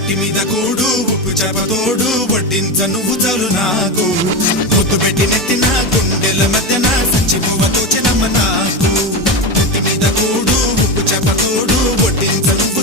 రొట్టి మీద కూడు ఉప్పు చేప తోడు వడ్డించ నువ్వు చాలు నాకు ముద్దు పెట్టి నెత్తిన గుండెల మధ్యన సంచి పువ్వ తోచినమ్మ నాకు రొట్టి మీద కూడు ఉప్పు చేప తోడు వడ్డించ నువ్వు